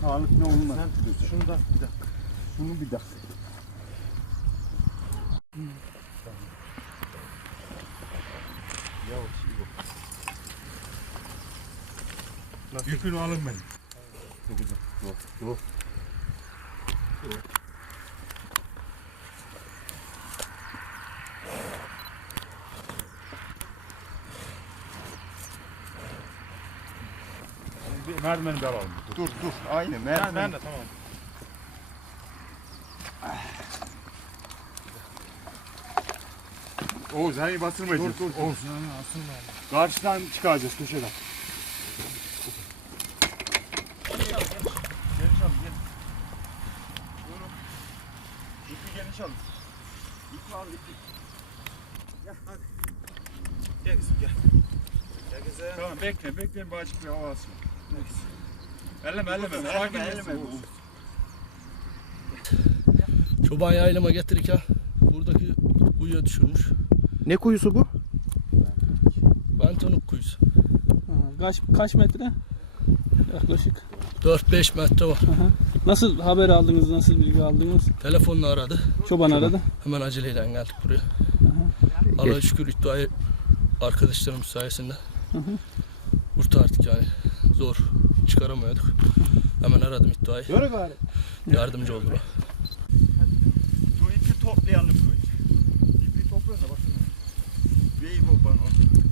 Sağlık ne olmaz. Sen şunu da bir dakika. Şunu bir dakika. Yavaş iyi bak. Yükünü alın benim. Dur dur dur. Dur. Bir merdiveni de alalım. Dur dur. Aynı Ben, merdiven. ben de tamam. Oğuz hani basırmayacağız. Dur, dur, dur. Oğuz. Karşıdan çıkacağız köşeden. Geniş al gel. Buyurun. İpi geniş al. İpi al ipi. Gel hadi. Gel kızım gel. Gel kızım. Tamam bekle bekle bağcık bir hava alsın. Elleme elleme. Sakin Elleme. Çoban yaylama getirirken buradaki kuyuya düşürmüş. Ne kuyusu bu? Bentonuk kuyusu. Ha, Kaç kaç metre? Yaklaşık. 4-5 metre var. Nasıl haber aldınız? Nasıl bilgi aldınız? Telefonla aradı. Çoban aradı. Hemen aceleyle geldik buraya. Allah'a şükür iddiayı arkadaşlarımız sayesinde kurtardık yani zor. Çıkaramıyorduk. Hemen aradım itfaiye. Yürü bari. Yardımcı oldular. Şu ipi toplayalım. İpi toplayalım bakın. Bey bu bana.